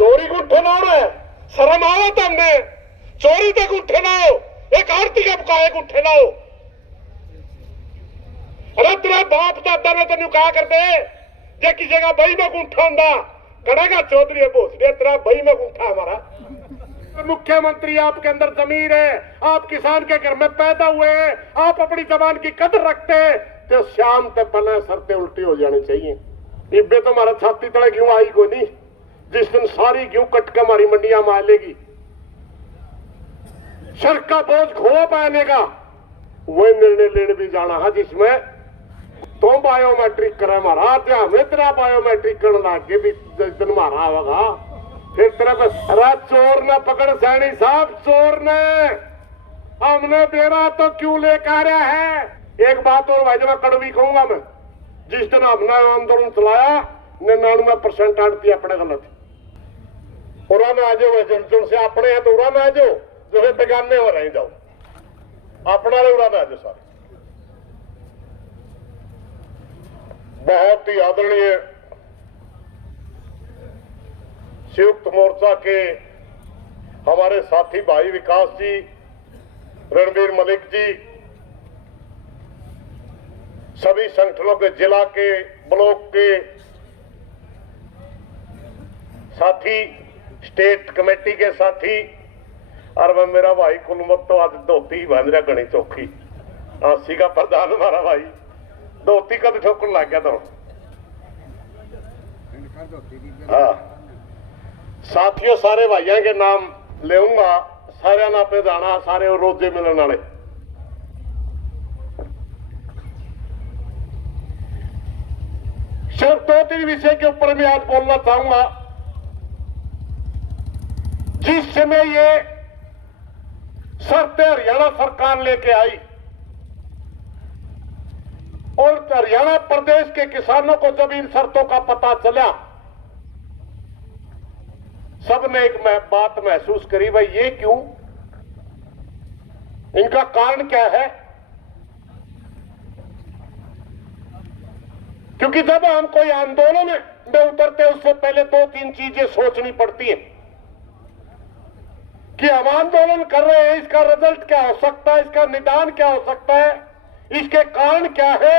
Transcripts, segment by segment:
चोरी को उठे ना रहे शर्म आवा तुमने चोरी तक उठे ना हो एक आरती का बकाए को उठे ना हो। अरे तेरा बाप दादा ने तेन कहा करते जे किसी का बही में उठा होंगे कड़ेगा चौधरी भोसड़े तेरा बही में उठा हमारा। मुख्यमंत्री आपके अंदर जमीर है, आप किसान के घर में पैदा हुए हैं, आप अपनी जबान की कदर रखते हैं तो शाम तक पहले सरते उल्टी हो जानी चाहिए। इब्बे तो हमारा छाती तले क्यों आई को नहीं जिस दिन सारी क्यों कट के हमारी मंडियां मार लेगी सड़क का बोझ खो पाने का वही निर्णय लेने भी जाना है जिसमें तो बायोमेट्रिक करे हमारा हमें तेरा बायोमेट्रिक करने लागे भी जिस दिन हमारा होगा फिर तेरा अरे चोर ने पकड़ सैनी साहब चोर ने हमने बेरा तो क्यों लेकर आया है। एक बात और भाई जो मैं कड़वी कहूंगा मैं जिस दिन हमने आंदोलन चलाया 99% आड़ती अपने गलत उरा में आ जाओ जुन से अपने हैं तो उरा में आ जाओ जो है बेगाने हो रहे जाओ अपना उरा में आ जाओ सारे। बहुत ही आदरणीय संयुक्त मोर्चा के हमारे साथी भाई विकास जी रणवीर मलिक जी सभी संगठनों के जिला के ब्लॉक के साथी स्टेट कमेटी के साथी और मैं मेरा भाई कुलमत तो आज धोती बांध रहा गणी चौखी आसी का प्रधान हमारा भाई धोती का तो ठोकन लग गया तो हाँ साथियों सारे भाइयों के नाम लेऊंगा सारे ना पे जाना सारे रोजे मिलने वाले। सिर्फ 2-3 विषय के ऊपर मैं आज बोलना चाहूंगा। जिस समय ये शर्तें हरियाणा सरकार लेके आई और हरियाणा प्रदेश के किसानों को जब इन शर्तों का पता चला सबने एक बात महसूस करी भाई ये क्यों इनका कारण क्या है। क्योंकि जब हम कोई आंदोलन में उतरते उससे पहले 2-3 चीजें सोचनी पड़ती है कि हम आंदोलन कर रहे हैं इसका रिजल्ट क्या हो सकता है इसका निदान क्या हो सकता है इसके कारण क्या है।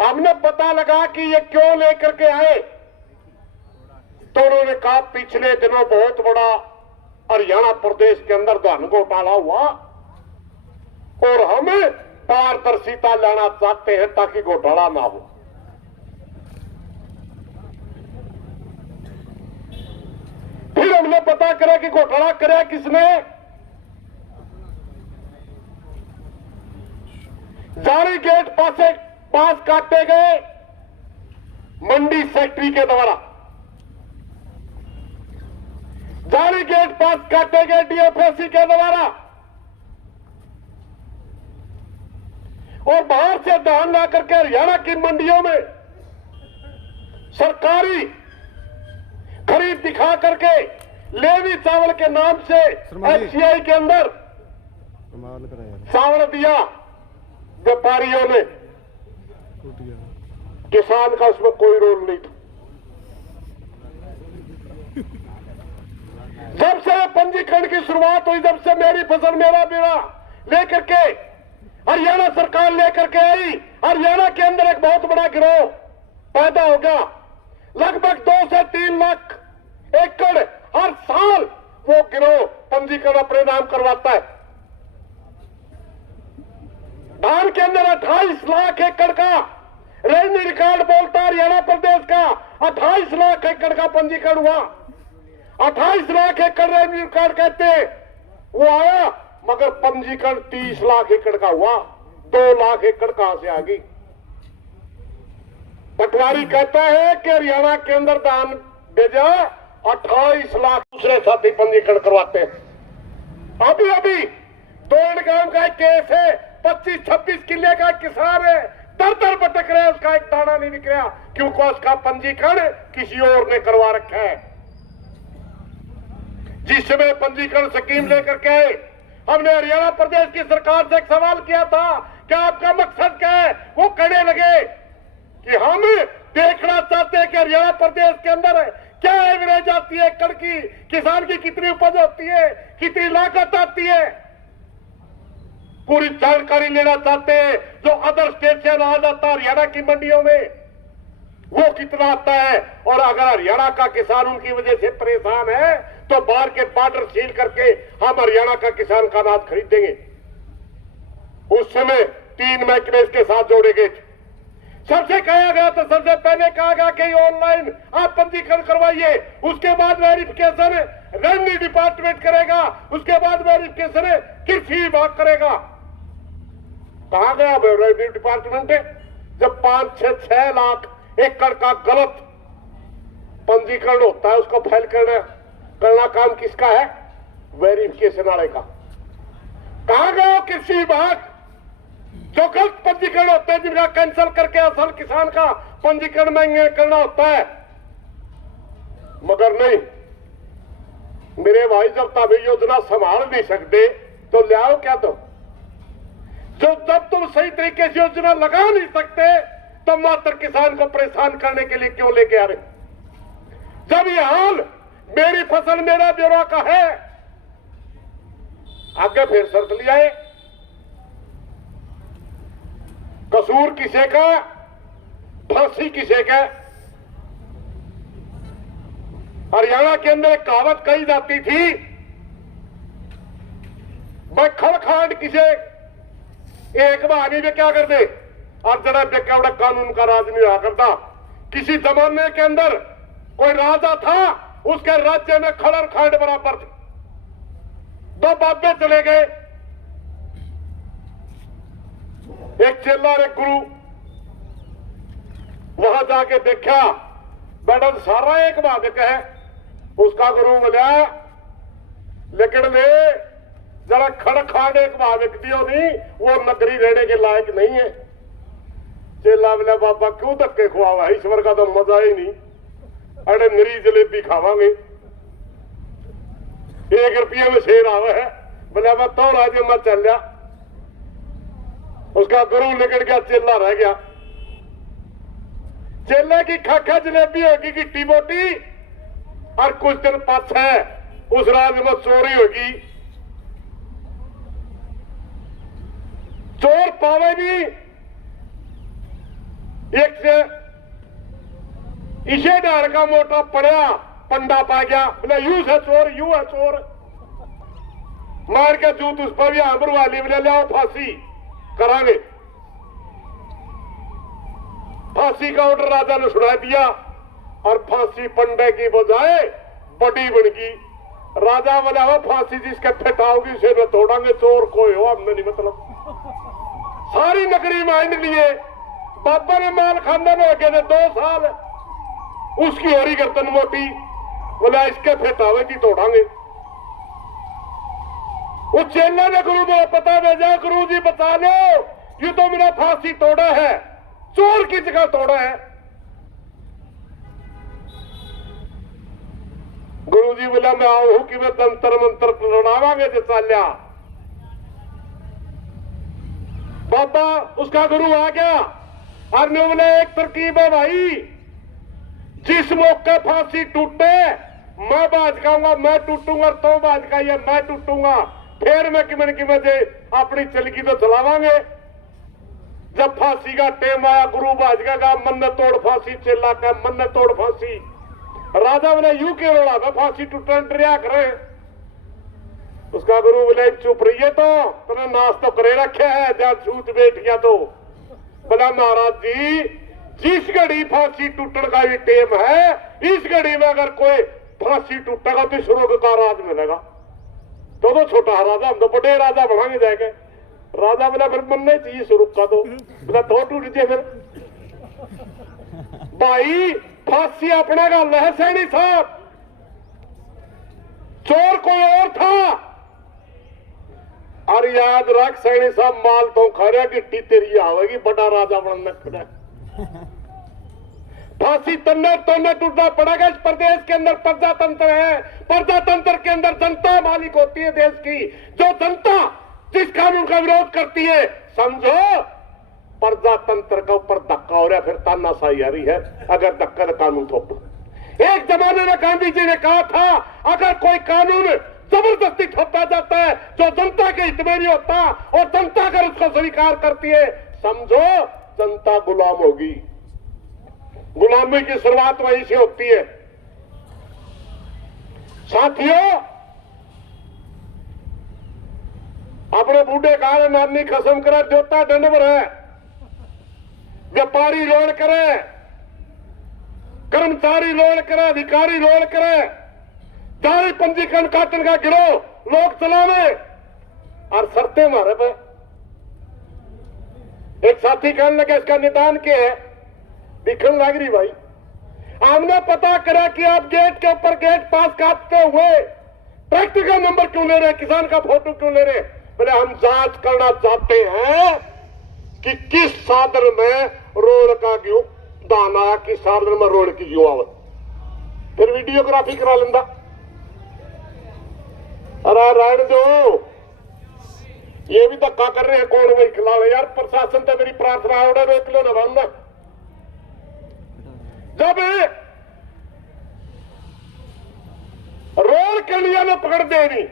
हमने पता लगा कि ये क्यों लेकर के आए तो उन्होंने कहा पिछले दिनों बहुत बड़ा हरियाणा प्रदेश के अंदर धन घोटाला हुआ और हम पारदर्शिता लाना चाहते हैं ताकि घोटाला ना हो। फिर हमने पता करा कि घोटाला करा किसने जारी गेट पास काटे गए मंडी सेक्रेटरी के द्वारा जारी गेट पास काटे गए डीएफएससी के द्वारा और बाहर से धान ला करके हरियाणा की मंडियों में सरकारी खरीद दिखा करके लेवी चावल के नाम से एचसीआई के अंदर चावल दिया व्यापारियों ने किसान का उसमें कोई रोल नहीं था। जब से पंजीकरण की शुरुआत हुई जब से मेरी फसल मेरा बीमा लेकर के हरियाणा सरकार लेकर के आई हरियाणा के अंदर एक बहुत बड़ा गिरोह पैदा हो गया। लगभग 2 से 3 लाख एकड़ हर साल वो गिरोह पंजीकरण अपने नाम करवाता है। धान के अंदर 28 लाख एकड़ का रेवेन्यू रिकॉर्ड बोलता है हरियाणा प्रदेश का 28 लाख एकड़ का पंजीकरण हुआ। 28 लाख एकड़ रेवेन्यू रिकॉर्ड कहते हैं वो आया मगर पंजीकरण 30 लाख एकड़ का हुआ। 2 लाख एकड़ कहां से आ गई। पटवारी कहता है कि हरियाणा के अंदर धान भेजा 28 लाख दूसरे साथी पंजीकरण करवाते हैं। अभी दोड़गांव का एक केस है 25-26 किले का किसान है दर भटक रहा है उसका एक दाना नहीं निकला क्योंकि उसका पंजीकरण किसी और ने करवा रखा है। जिस समय पंजीकरण स्कीम लेकर के आए हमने हरियाणा प्रदेश की सरकार से एक सवाल किया था कि आपका मकसद क्या है। वो कहने लगे कि हम देखना चाहते हैं कि हरियाणा प्रदेश के अंदर क्या एवरेज आती है एकड़ की, किसान की कितनी उपज होती है, कितनी लागत आती है, पूरी जानकारी लेना चाहते हैं। जो अदर स्टेट से अनाज आता है हरियाणा की मंडियों में वो कितना आता है, और अगर हरियाणा का किसान उनकी वजह से परेशान है तो बाहर के बॉर्डर सील करके हम हरियाणा का किसान का अनाज खरीदेंगे। उस समय 3 महकमे इसके साथ जोड़े गए थे। सबसे कहा गया तो सबसे पहले कहा गया कि ऑनलाइन आप पंजीकरण करवाइए, उसके बाद वेरिफिकेशन रेवेन्यू डिपार्टमेंट करेगा, उसके बाद वेरिफिकेशन कृषि विभाग करेगा। कहा गया रेवेन्यू डिपार्टमेंट है, जब 5-6 लाख एकड़ का गलत पंजीकरण होता है उसको फाइल करना काम किसका है? वेरिफिकेशन वाले का। कहा गया कृषि विभाग जो गलत पंजीकरण होते हैं जिनका कैंसिल करके असल किसान का पंजीकरण में करना होता है, मगर नहीं मेरे भाई, जब तब योजना संभाल नहीं सकते तो ले आओ क्या तुम? जो जब तुम सही तरीके से योजना लगा नहीं सकते तो मात्र किसान को परेशान करने के लिए क्यों लेके आ रहे? जब ये हाल मेरी फसल मेरा ब्यौरा का है, आगे फिर शर्त लिया है, कसूर किसे का, फांसी किसे का। हरियाणा के अंदर एक कहावत कही जाती थी, मैं खड़खांड किसे एक बहाने में क्या कर दे, और जरा बेकावड़ा कानून का राज नहीं रहा करता। किसी जमाने के अंदर कोई राजा था, उसके राज्य में खड़र खांड बराबर थे। 2 बाबे चले गए, एक चेला और एक गुरु। वहां जाके देखा बेटा सारा एक बाधक है। उसका गुरु बोला लेकिन ले जरा खड़खांड एक बाधक दियो नहीं, वो नगरी रहने के लायक नहीं है। चेला बोला बाबा क्यों धक्के खुआवा, ईश्वर का तो मजा ही नहीं, अरे नरी जलेबी खावांगे, 1 रुपये में शेर आवे है। बोला मैं तो राजे मैं चल गया। उसका गुरु निकल गया, चेला रह गया। चेले की खाखा जलेबी होगी गिट्टी मोटी, और कुछ दिन पाछे उस राज में चोरी होगी। चोर पावे नहीं, एक से इसे डार का मोटा पड़ा पंडा पा गया, बोला यू है चोर, यू है चोर, मार के जूत उस पर भी आमर वाली बोले लाओ फांसी करांगे। फांसी का ऑर्डर राजा ने सुना दिया, और फांसी पंडे की बजाय बड़ी बन गई। राजा बोला वो फांसी जिसके फेटाओगी उसे न तोड़ांगे, चोर कोई हो हमने नहीं मतलब। सारी नगरी माइंड लिए, बाबा ने माल खानदान में लगे थे 2 साल, उसकी हो रही गर्दन मोटी, बोला इसके फेटावे की तोड़ांगे। उस चेला ने गुरु को पता भेजा, गुरु जी बता लो, ये तो मेरा फांसी तोड़ा है, चोर की जगह तोड़ा है। गुरु जी बोला मैं आऊ कि मैं तंत्र मंत्र लड़ावांगे जो चाल्या। बाबा उसका गुरु आ गया, और ने बोला एक तरकीब है भाई, जिस मौके फांसी टूटे मैं बाज खाऊंगा, मैं टूटूंगा तो बाज खाइए, मैं टूटूंगा फिर मैं किमें से अपनी चलगी तो चलावांगे। जब फांसी का टेम आया, गुरु बाजगा का मन तोड़ फांसी, चेला का मन तोड़ फांसी। राजा बोले यू क्यों रोड़ा, मैं फांसी टूटने डरिया करे। उसका गुरु बोले चुप रहिए, तो तुमने नाश तो करे रखे है, जब छूत बैठ गया तो। बोला महाराज जी जिस घड़ी फांसी टूटने का भी टेम है, इस घड़ी में अगर कोई फांसी टूटेगा तो स्वर्ग का राज मिलेगा। तो छोटा राजा, हम तो बड़े राजा बनाएंगे जाके। राजा बोला फिर मन नहीं चाहिए स्वर्ग का, तो बोला तो टूट जाए फिर। भाई फांसी अपना गल है सैनी साहब, चोर कोई और था। और याद रख सैनी साहब माल तो खा रहा, गिट्टी तेरी आवेगी, बड़ा राजा बनना खुदा। फांसी तन्ने तोड़ने टूटना पड़ेगा। इस प्रदेश के अंदर प्रजातंत्र है, प्रजातंत्र के अंदर जनता मालिक होती है देश की। जो जनता जिस कानून का विरोध करती है, समझो प्रजातंत्र के ऊपर धक्का हो रहा है, फिर तानाशाही आ रही है। अगर धक्का तो कानून थोप। एक जमाने में गांधी जी ने कहा था अगर कोई कानून जबरदस्ती थोपा जाता है जो जनता के हित में नहीं होता और जनता अगर उसको स्वीकार करती है, समझो जनता गुलाम होगी। गुलामी की शुरुआत वहीं से होती है। साथियों, अपने बूढ़े काल नानी कसम करे जोता डंडवर है, व्यापारी लोड करे, कर्मचारी लोड करे, अधिकारी लोड करे, जारी पंजीकरण काटन का गिरो लोग चलावे और शर्तें मारे पे। एक साथी कहने लगे इसका निदान क्या है, दिखने लग रही भाई। हमने पता करा कि आप गेट के ऊपर गेट पास काटते हुए ट्रैक्टर का नंबर क्यों ले रहे, किसान का फोटो क्यों ले रहे। बोले हम जांच करना चाहते हैं कि किस साधन में रोड का क्यों दाना, किस साधन में रोड की क्यों आवत। फिर वीडियोग्राफी करा लेंदा। अरे रायण जो ये भी धक्का कर रहे हैं, कौन वही खिलावे यार। प्रशासन तो मेरी प्रार्थना है रोक लो ना बंदा। जब रोड के लिए ना पकड़ देनी,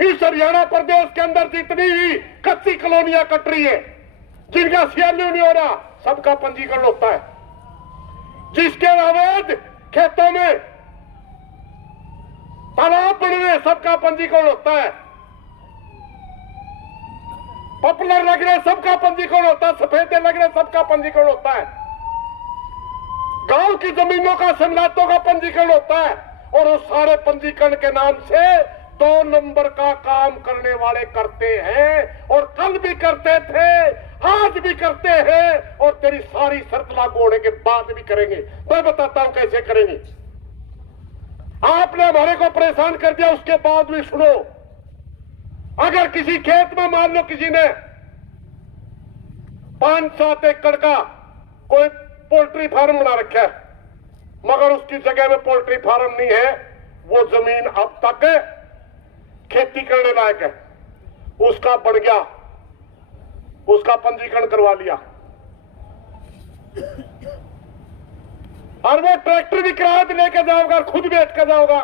इस हरियाणा प्रदेश के अंदर जितनी भी कच्ची कॉलोनियां कट रही है, जिनका सीएलयू नहीं हो रहा, सबका पंजीकरण होता है। जिसके अवैध खेतों में तालाब बन रहे, सबका पंजीकरण होता है। पॉपुलर लग रहे, सबका पंजीकरण होता है। सफेदे लग रहे, सबका पंजीकरण होता है। गांव की जमीनों का, समलातों का पंजीकरण होता है। और उस सारे पंजीकरण के नाम से 2 नंबर का काम करने वाले करते हैं, और कल भी करते थे, आज भी करते हैं, और तेरी सारी शर्त लागू होने के बाद भी करेंगे। मैं बताता हूं कैसे करेंगे। आपने हमारे को परेशान कर दिया, उसके बाद भी सुनो। अगर किसी खेत में मान लो किसी ने 5-7 एकड़ का कोई पोल्ट्री फार्म बना रखा है, मगर उसकी जगह में पोल्ट्री फार्म नहीं है, वो जमीन अब तक खेती करने लायक है, उसका बढ़ गया, उसका पंजीकरण करवा लिया, और वो ट्रैक्टर भी किराए पे लेके जाओगा, खुद बेच कर जाओगा,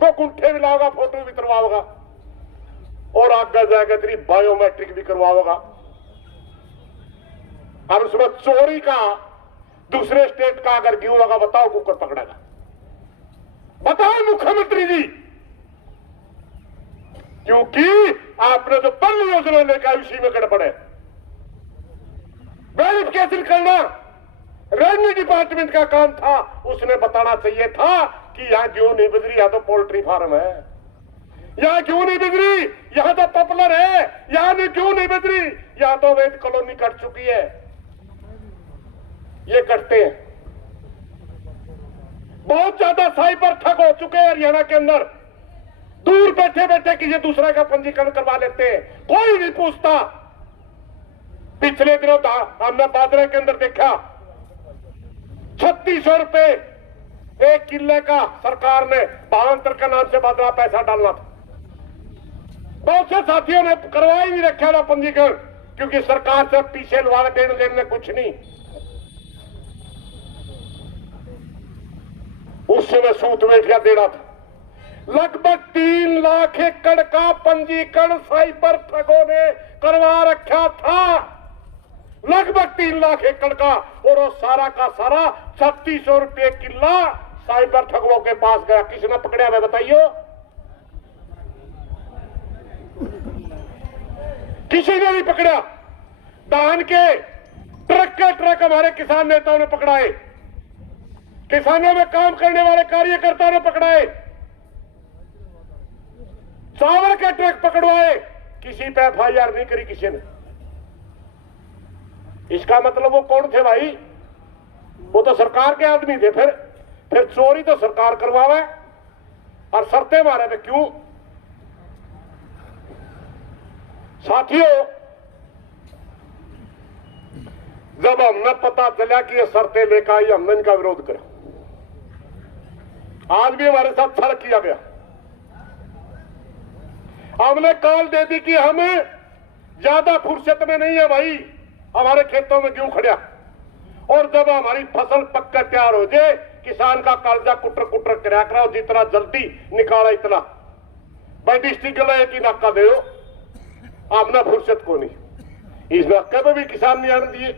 वो गुंठे भी लाओगा, फोटो भी करवाओगा, और आगे जाएगा तेरी बायोमेट्रिक भी करवाओगा। और उसमें चोरी का दूसरे स्टेट का अगर क्यों होगा, बताओ कुकर पकड़ेगा। बताओ मुख्यमंत्री जी, क्योंकि आपने जो पहली योजना लेकर उसी में गड़बड़ है। वेरिफिकेशन करना रेवेन्यू डिपार्टमेंट का काम था, उसने बताना चाहिए था कि यहां क्यों नहीं बिजली, यहां तो पोल्ट्री फार्म है, यहां क्यों नहीं बिजली, यहां तो पॉपुलर है, यहां क्यों नहीं बिजली, यहां तो अवैध कॉलोनी कट चुकी है। ये कटते हैं। बहुत ज्यादा साइबर ठग हो चुके हैं हरियाणा के अंदर। दूर बैठे बैठे किसी दूसरे का पंजीकरण करवा लेते हैं, कोई नहीं पूछता। पिछले दिनों हमने बादरे के अंदर देखा, 3600 रुपए एक किले का सरकार ने भावांतर के नाम से बादरा पैसा डालना था। बहुत से साथियों ने करवा ही नहीं रखा था पंजीकरण, क्योंकि सरकार से पीछे लगा देने कुछ नहीं। उस समय सूत बैठिया देना था। लगभग 3 लाख एकड़ का पंजीकरण साइबर ठगों ने करवा रखा था, लगभग 3 लाख एकड़ का, और वो सारा का सारा 3600 रुपये किला साइबर ठगों के पास गया। किसने पकड़ा है बताइए? किसी ने नहीं पकड़ा। धान के ट्रक हमारे किसान नेताओं ने पकड़ाए, किसानों में काम करने वाले कार्यकर्ताओं ने पकड़ाए, चावल के ट्रक पकड़वाए, किसी पे एफआईआर नहीं करी किसी ने। इसका मतलब वो कौन थे भाई? वो तो सरकार के आदमी थे। फिर चोरी तो सरकार करवावे और शर्तें मारे पे क्यों? साथियों, जब हमने पता चला कि ये शर्तें लेकर आई, हमने इनका विरोध करा। आज भी हमारे साथ फर्क किया गया। हमने कॉल दे दी कि हम ज्यादा फुर्सत में नहीं है भाई, हमारे खेतों में गेहूं खड़ा, और जब हमारी फसल पक्का तैयार हो जाए किसान का कालजा कुटर कुटर करा कराओ, जितना जल्दी निकाला इतना। भाई डिस्ट्रिक्ट एक ही नाका दे, आपने फुर्सत को नहीं, इस नाके पर भी किसान नहीं आने दिए।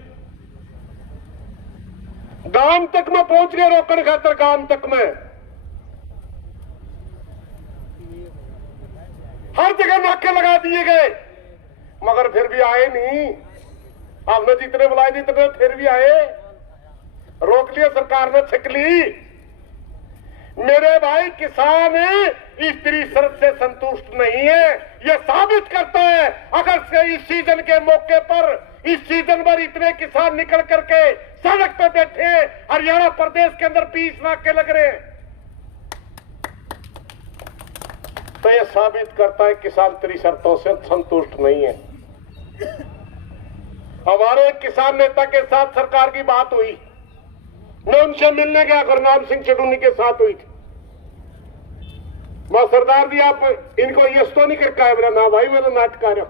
गांव तक में पहुंच गए रोकने खातर, गांव तक में हर जगह नाके लगा दिए गए, मगर फिर भी आए नहीं। आपने जितने बुलाए जितने फिर भी आए, रोक लिया सरकार ने, छिक ली। मेरे भाई किसान इस तरी शर्त से संतुष्ट नहीं है। यह साबित करता है अगर से इस सीजन के मौके पर, इस सीजन पर इतने किसान निकल करके सड़क पे बैठे हैं, हरियाणा प्रदेश के अंदर 20 नाके लग रहे हैं, तो यह साबित करता है किसान तेरी शर्तों से संतुष्ट नहीं है। हमारे किसान नेता के साथ सरकार की बात हुई, मैं उनसे मिलने गया, गुरनाम सिंह चडूनी के साथ हुई थी। मैं सरदार जी आप इनको यश तो नहीं करके आए, मेरा ना भाई मेरा नाटक आ रहा।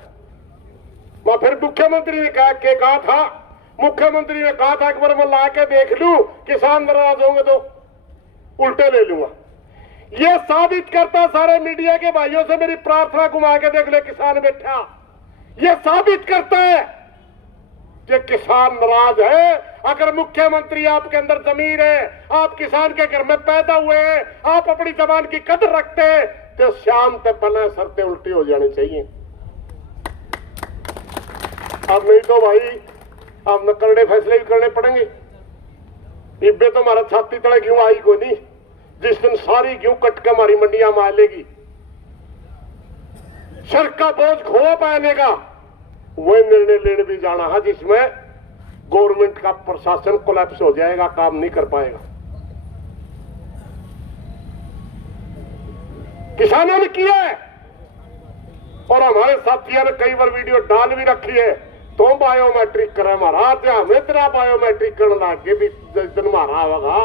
मैं फिर मुख्यमंत्री ने कहा था, मुख्यमंत्री ने कहा था कि बार मैं ला के देख लूं, किसान नाराज होंगे तो उल्टे ले लूंगा। यह साबित करता, सारे मीडिया के भाइयों से मेरी प्रार्थना घुमा के देख ले किसान बैठा, यह साबित करता है कि किसान नाराज है। अगर मुख्यमंत्री आपके अंदर जमीर है, आप किसान के घर में पैदा हुए हैं, आप अपनी जबान की कदर रखते हैं, तो शाम तक पहले शर्तें उल्टी हो जानी चाहिए। अब नहीं तो भाई अब न करने फैसले भी करने पड़ेंगे। इब्बे तो हमारा छाती तले क्यों आई को नहीं, जिस दिन सारी गेहूं कट के हमारी मंडियां मार लेगी, सर का बोझ खो पाने का, वह निर्णय लेने भी जाना है जिसमें गवर्नमेंट का प्रशासन कोलैप्स हो जाएगा, काम नहीं कर पाएगा। किसानों ने किया है और हमारे साथियों ने कई बार वीडियो डाल भी रखी है। तो बायोमेट्रिक करे महाराज, हमें तेरा बायोमेट्रिक करने लगे भी जिस दिन मारा होगा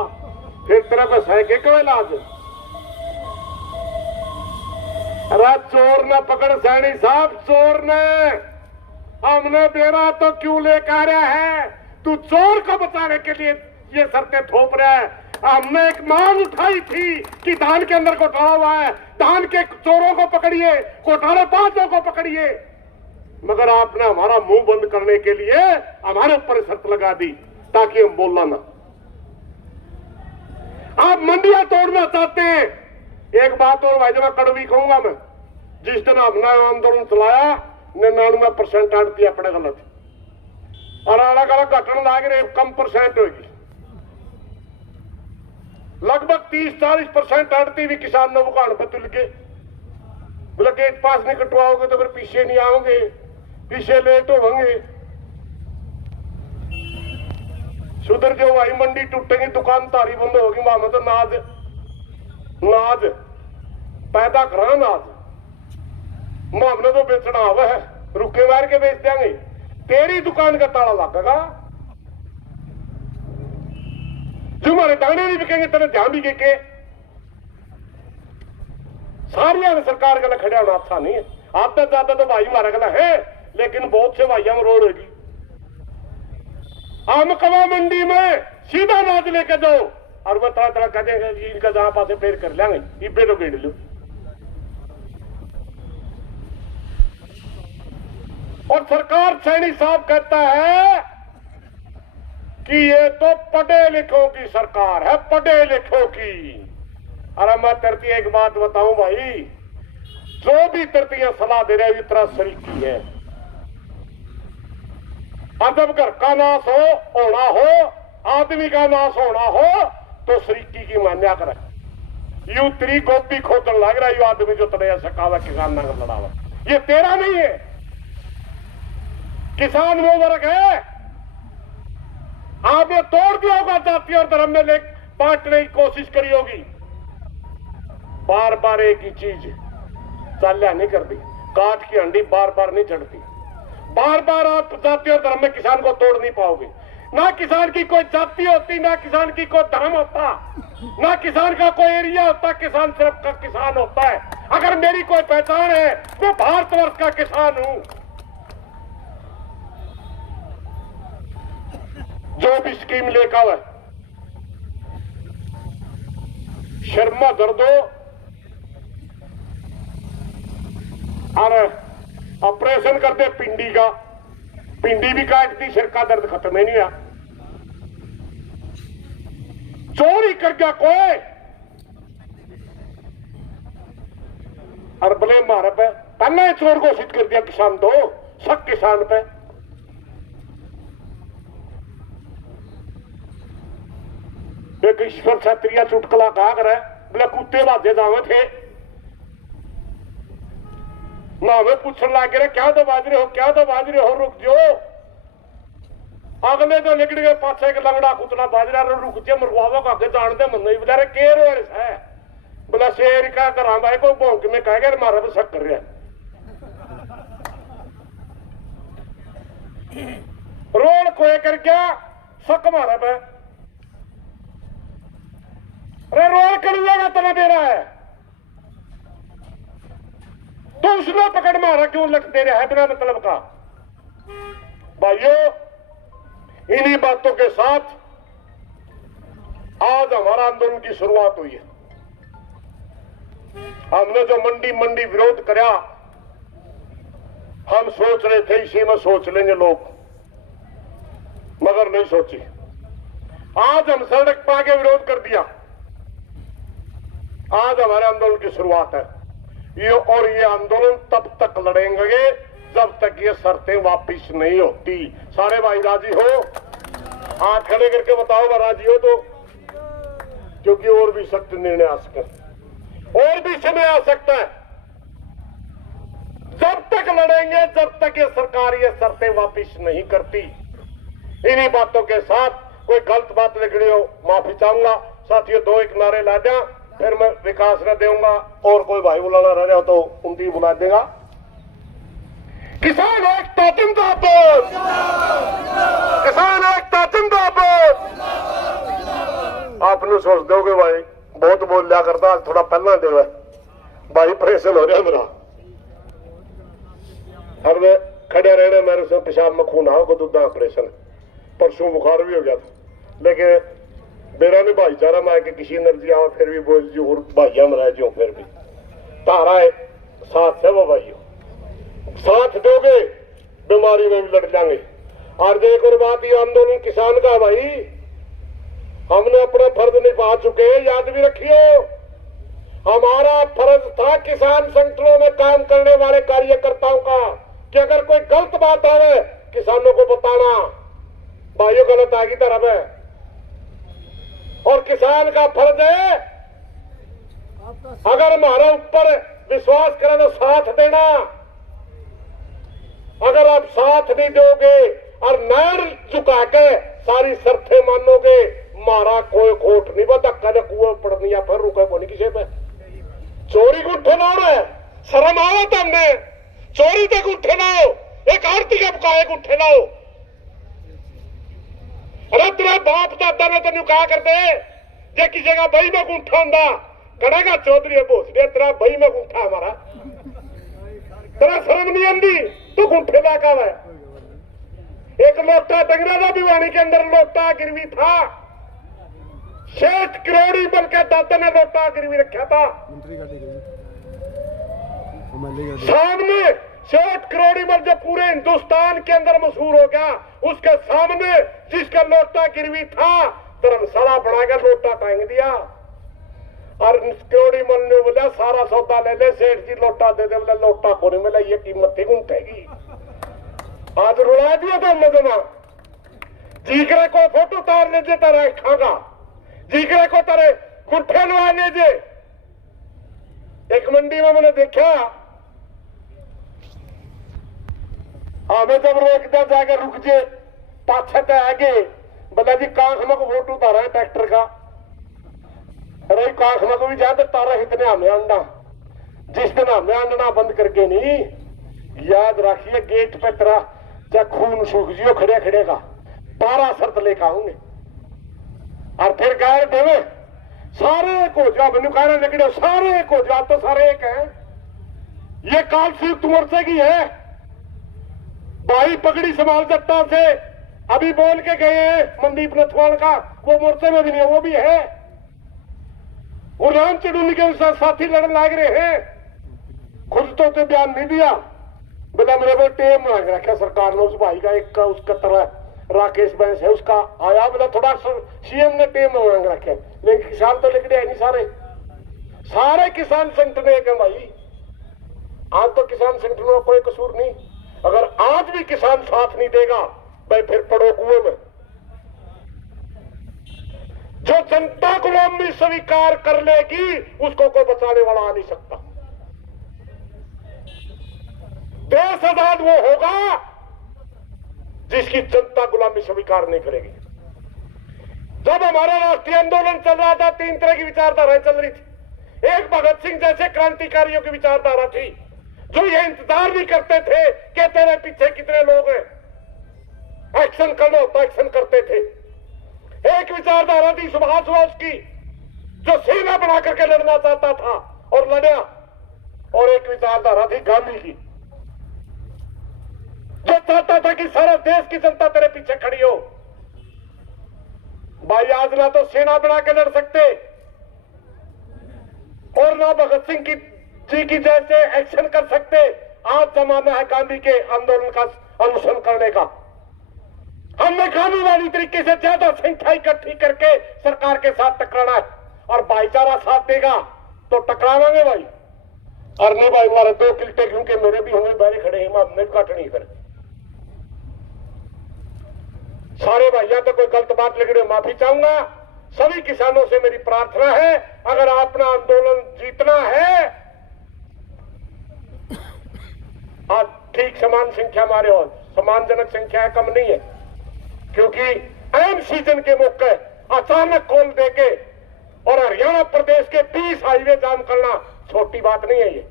फिर तेरा बस है के कोई इलाज। अरे चोर ने पकड़ सैनी साहब, चोर ने, हमने बेरा तो क्यों लेकर आया है, तू चोर को बचाने के लिए ये शर्तें थोप रहा है। हमने एक मांग उठाई थी कि धान के अंदर घोटाला हुआ है, धान के चोरों को पकड़िए, घोटालेबाजों को पकड़िए, मगर आपने हमारा मुंह बंद करने के लिए हमारे ऊपर शर्त लगा दी ताकि हम बोलना ना। आप मंडियां तोड़ना चाहते हैं। एक बात और भाई जब कड़वी कहूंगा मैं, जिस दिन हमने आंदोलन चलाया 99% आड़ती अपने गलत और अलग अलग घटना लाग रहे कम परसेंट होगी, लगभग 30-40% आड़ती भी किसान ने भुगतान पर तुल के बोले गेट पास नहीं कटवाओगे तो फिर पीछे नहीं आओगे, पीछे लेट होंगे। सुधर जो भाई मंडी टूटेगी, दुकान तारी बंद होगी, वहां तो नाज नाज पैदा करा, नाज हमने तो बेचना हुआ है, रुके मार के बेच देंगे, तेरी दुकान का ताला लगेगा। जो हमारे दाने नहीं बिकेंगे तेरे ध्यान भी के सारिया सरकार गला खड़ा होना अच्छा नहीं है। आप तो ज्यादा तो भाई हमारा गला है, लेकिन बहुत से भाइयों में रोड होगी। हम कवा मंडी में सीधा नाच लेके जाओ और वो तरह तरह कह देंगे इनका जहां पासे पेड़ कर लेंगे, इब्बे तो गेड़ लो। और सरकार सैनी साहब कहता है कि ये तो पढ़े लिखों की सरकार है, पढ़े लिखों की। अरे मैं तरती एक बात बताऊं भाई, जो भी तरतियां सलाह दे रहे इतना सरीकी है। और जब घर का नाश होना हो, आदमी का नाश होना हो, तो सरीकी की मान्या करे। यू तेरी गोपी खोदन लग रहा है, यू आदमी जो तड़े सकावा किसान ना लड़ावा, ये तेरा नहीं है। किसान वो वर्ग है, आपने तोड़ दिया होगा, जाति और धर्म में बांटने की कोशिश करी होगी, बार बार एक ही चीज चाल्या नहीं करती, काट की हंडी बार बार नहीं चढ़ती। बार बार आप जाति और धर्म में किसान को तोड़ नहीं पाओगे। ना किसान की कोई जाति होती, ना किसान की कोई धर्म होता, ना किसान का कोई एरिया होता, किसान सिर्फ का किसान होता है। अगर मेरी कोई पहचान है, मैं भारतवर्ष का किसान हूं। जो भी स्कीम लेकर है, शर्मा कर दो और ऑपरेशन कर दे पिंडी का, पिंडी भी काटती, सिर का दर्द खत्म ही नहीं हुआ। चोरी कर गया कोई और ब्लेम मारे पे, पहले चोर घोषित कर दिया किसान तो सब किसान पे। एक ईश्वर क्षत्रिय चुटकला कहा करे, बोले कुत्ते बाजे जावे थे ना, हमें पूछने लगे रहे क्या तो बाज रहे हो, क्या तो बाज रहे हो, रुक जो। अगले तो निकल गए पाछे के लंगड़ा कुतला बाज रहा, रुक जे मरवावा का आगे जानते मन नहीं बोला रे के रो है, बोला शेर का करा भाई को भौंक में कह गया मारा भी शक कर रहा रोड कोई कर क्या शक मारा पे, अरे रोड कर जाएगा तना दे रहा है तो उसने पकड़ मारा क्यों लग दे रहा है बिना मतलब का। भाइयों इन्हीं बातों के साथ आज हमारा आंदोलन की शुरुआत हुई है। हमने जो मंडी विरोध करा, हम सोच रहे थे इसी में सोच लेंगे लोग, मगर नहीं सोची। आज हम सड़क पर आके विरोध कर दिया। आज हमारे आंदोलन की शुरुआत है ये आंदोलन तब तक लड़ेंगे जब तक ये शर्तें वापिस नहीं होती। सारे भाई राजी हो? हाथ खड़े करके बताओ राजी हो तो, क्योंकि और भी सख्त निर्णय आ सकते हैं, और भी समय आ सकता है। जब तक लड़ेंगे जब तक ये सरकार ये शर्तें वापिस नहीं करती। इन्हीं बातों के साथ कोई गलत बात निकली हो माफी चाहूंगा। साथियों दो एक नारे ला दिया, फिर मैं विकास न दूंगा, और कोई भाई बुलाना रह रहा हो तो उनकी बुला देगा। किसान एकता जिंदाबाद, किसान एकता जिंदाबाद। आपने सोच दोगे भाई बहुत बोल लिया करता, थोड़ा पहला दे भाई ऑपरेशन हो रहा मेरा, अब मैं खड़े रहने मेरे से पेशाब में खून आओ को दूधा ऑपरेशन, परसों बुखार भी हो गया था, लेकिन मेरा भी भाईचारा में कि किसी एनर्जी आओ फिर भी बोल जो भाइया में रह जो, फिर भी तारा है साथ है वो भाइयों, साथ दोगे बीमारी में भी लड़ जाएंगे। और एक और बात, ये आंदोलन किसान का भाई, हमने अपना फर्ज निभा चुके, याद भी रखियो। हमारा फर्ज था किसान संगठनों में काम करने वाले कार्यकर्ताओं का कि अगर कोई गलत बात आवे किसानों को बताना, भाइयों गलत आगे तरफ है, और किसान का फर्ज है अगर हमारा ऊपर विश्वास करें तो साथ देना। अगर आप साथ नहीं दोगे और नैर झुका के सारी शर्तें मानोगे, मारा कोई खोट नहीं बता कद कुएं पड़नी या फिर रुके को नहीं किसी पे। चोरी को उठना है, शर्म आओ तुमने, चोरी तक उठे लाओ, एक आरती के बुकाए को उठे लाओ। अरे तेरा बाप दादा ने तेन कहा करते जे किसी का बही में गुंठा होंगे कड़ेगा चौधरी भोसड़िया, तेरा बही में गुंठा हमारा, तेरा शर्म नहीं आती तू गुंठे लाका है। एक लोटा डंगरा भिवानी के अंदर लोटा गिरवी था, 60 करोड़ बन के दादा ने लोटा गिरवी रखा था सामने। 60 करोड़ बन जो पूरे हिंदुस्तान के अंदर मशहूर हो गया, उसके सामने जिसका लोटा गिरवी था धर्मशाला बनाकर लोटा टांग दिया। और करोड़ी मन ने बोला सारा सौदा ले ले, सेठ जी लोटा दे दे, बोला लोटा को नहीं मिला, ये कीमत थी गुंठेगी। आज रुला दिया था हमने दोनों। जीकरे को फोटो उतार लीजिए तेरा खागा, जीकरे को तेरे गुंठे लगा लीजिए। एक मंडी में मैंने देखा, हमें जब रोकता जाकर रुक जे पाछे तो आगे, बोला जी कांख में को फोटो उतारा है ट्रैक्टर का। अरे कांख में को भी जाते तारा इतने हमें अंडा, जिस दिन हमें अंडना बंद करके नहीं, याद रखिए गेट पे तेरा चाहे खून सूख जियो खड़े खड़े का 12 शर्त लेकर आऊंगे। और फिर गायर देवे सारे एक हो जाओ, मैंने कहा निकले सारे एक हो जाओ, तो सारे एक है। ये काल संयुक्त मोर्चे की है भाई, पगड़ी संभाल सकता से अभी बोल के गए हैं मनदीप नथवाल का, वो मोर्चे में भी नहीं है, वो भी है। गुरनाम चढ़ूनी के साथ साथी लड़न लाग रहे हैं, खुद तो बयान नहीं दिया। बेटा मेरे को टेम लग रखा सरकार ने, उस भाई का एक का उसका तरह राकेश बैंस है उसका आया, बोला थोड़ा सीएम ने टेम मांग रखे, लेकिन किसान तो लिख दिया नहीं, सारे किसान संगठन एक है भाई। आज तो किसान संगठनों का कोई कसूर नहीं, अगर आज भी किसान साथ नहीं देगा भाई फिर पड़ो कुएं में। जो जनता गुलामी स्वीकार कर लेगी उसको कोई बचाने वाला आ नहीं सकता। देश आजाद वो होगा जिसकी जनता गुलामी स्वीकार नहीं करेगी। जब हमारा राष्ट्रीय आंदोलन चल रहा था, तीन तरह की विचारधाराएं चल रही थी। एक भगत सिंह जैसे क्रांतिकारियों की विचारधारा थी जो ये इंतजार भी करते थे कि तेरे पीछे कितने लोग हैं, एक्शन करना होता एक्शन करते थे। एक विचारधारा थी सुभाष बोस की जो सेना बना करके लड़ना चाहता था और लड़ा, और एक विचारधारा थी गांधी की जो चाहता था कि सारा देश की जनता तेरे पीछे खड़ी हो। भाई आज ना तो सेना बना के लड़ सकते और ना भगत सिंह जी की जैसे एक्शन कर सकते। आज जमाना है गांधी के आंदोलन का अनुसरण करने का। हमने कानूनी तरीके से ज्यादा संख्या इकट्ठी करके सरकार के साथ टकराना है, और भाईचारा साथ देगा तो टकरावांगे भाई। और नहीं भाई हमारे दो किल्टे क्योंकि मेरे भी होंगे बैरे खड़े हैं, हमने काटनी फिर सारे भाइयों तो कोई गलत बात लिख रहे, माफी चाहूंगा। सभी किसानों से मेरी प्रार्थना है, अगर अपना आंदोलन जीतना है, आज ठीक समान संख्या हमारे और सम्मानजनक संख्या है, कम नहीं है, क्योंकि एम सीजन के मौके अचानक खोल देके और हरियाणा प्रदेश के 20 हाईवे जाम करना छोटी बात नहीं है, ये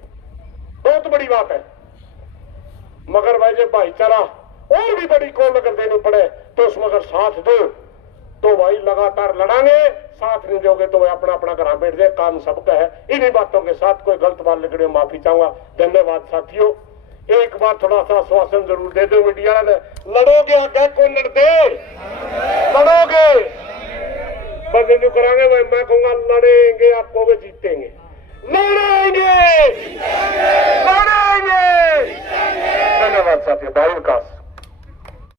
बहुत बड़ी बात है। मगर भाई जो भाईचारा और भी बड़ी कॉल अगर देनी पड़े तो उसमें अगर साथ दो तो भाई लगातार लड़ांगे, साथ नहीं दोगे तो भाई अपना अपना घर बैठ जाए, काम सबका है। इन्हीं बातों के साथ कोई गलत बात लिख रहे माफी चाहूंगा। धन्यवाद साथियों। एक बार थोड़ा सा आश्वासन जरूर दे दो मीडिया ने, लड़ोगे आगे कौन लड़ते, लड़ोगे बंद नहीं करांगे भाई। मैं कहूंगा लड़ेंगे, आपको भी जीतेंगे, लड़ेंगे लड़ेंगे। धन्यवाद साथियों। भाई विकास।